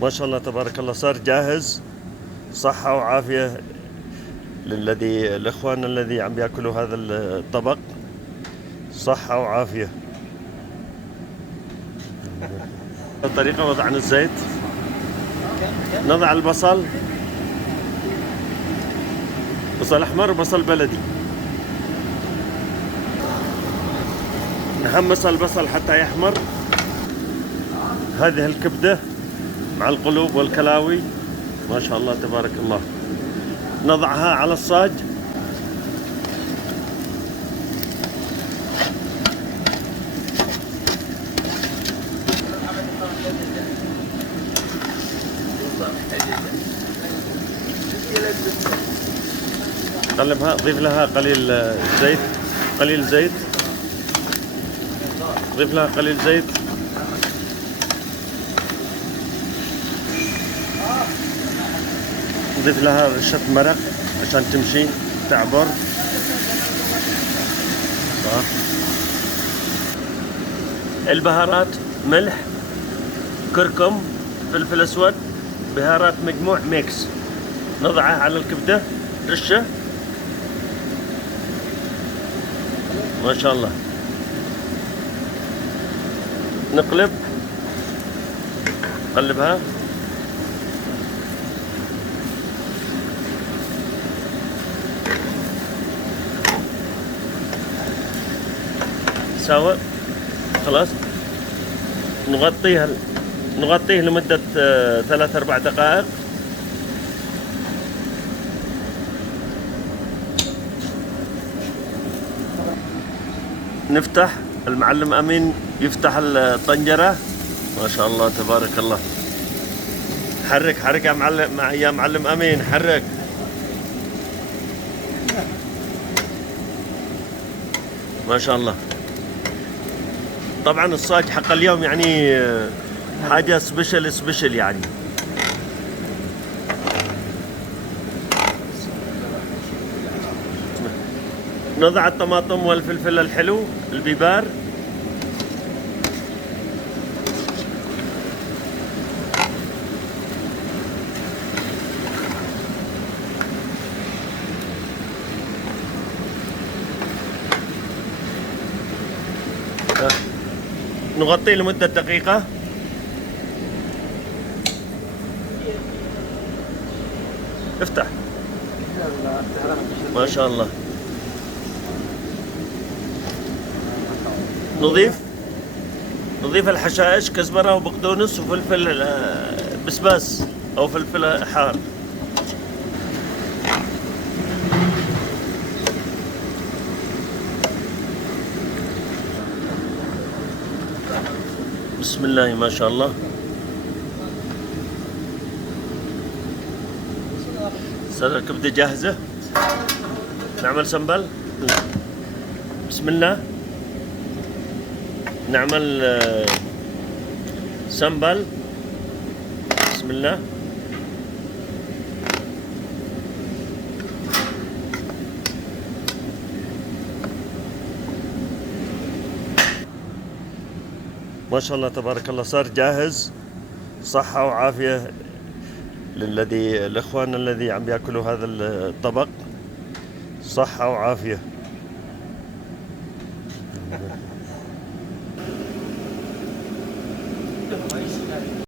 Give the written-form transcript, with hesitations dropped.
ما شاء الله تبارك الله صار جاهز. صحة وعافية الإخوان الذي عم بياكلوا هذا الطبق. صحة وعافية. الطريقة وضعنا الزيت، نضع البصل، بصل أحمر وبصل بلدي، نحمص البصل حتى يحمر. هذه الكبدة مع القلوب والكلاوي ما شاء الله تبارك الله، نضعها على الصاج. قلبها، ضيف لها قليل زيت، قليل زيت، ضيف لها قليل زيت. ضيف لها رشة مرق عشان تمشي تعبر. البهارات ملح، كركم، فلفل اسود، بهارات مجموع ميكس. نضعها على الكبدة رشة. ما شاء الله. نقلب، نقلبها. سوا خلاص. نغطيه لمدة 3-4 دقائق. نفتح، المعلم أمين يفتح الطنجرة. ما شاء الله تبارك الله. حرك حرك يا معلم أمين، حرك. ما شاء الله. طبعا الصاج حق اليوم يعني حاجة سبيشل يعني. نضع الطماطم والفلفل الحلو، البيبار. نغطيه لمدة دقيقة. افتح. ما شاء الله. نضيف الحشائش، كزبرة وبقدونس وفلفل بسباس أو فلفل حار. بسم الله ما شاء الله. صار الكبدة جاهزة. نعمل سنبل. بسم الله. نعمل سنبل. بسم الله. ما شاء الله تبارك الله صار جاهز. صحة وعافية الإخوان الذي عم بياكلوا هذا الطبق. صحة وعافية.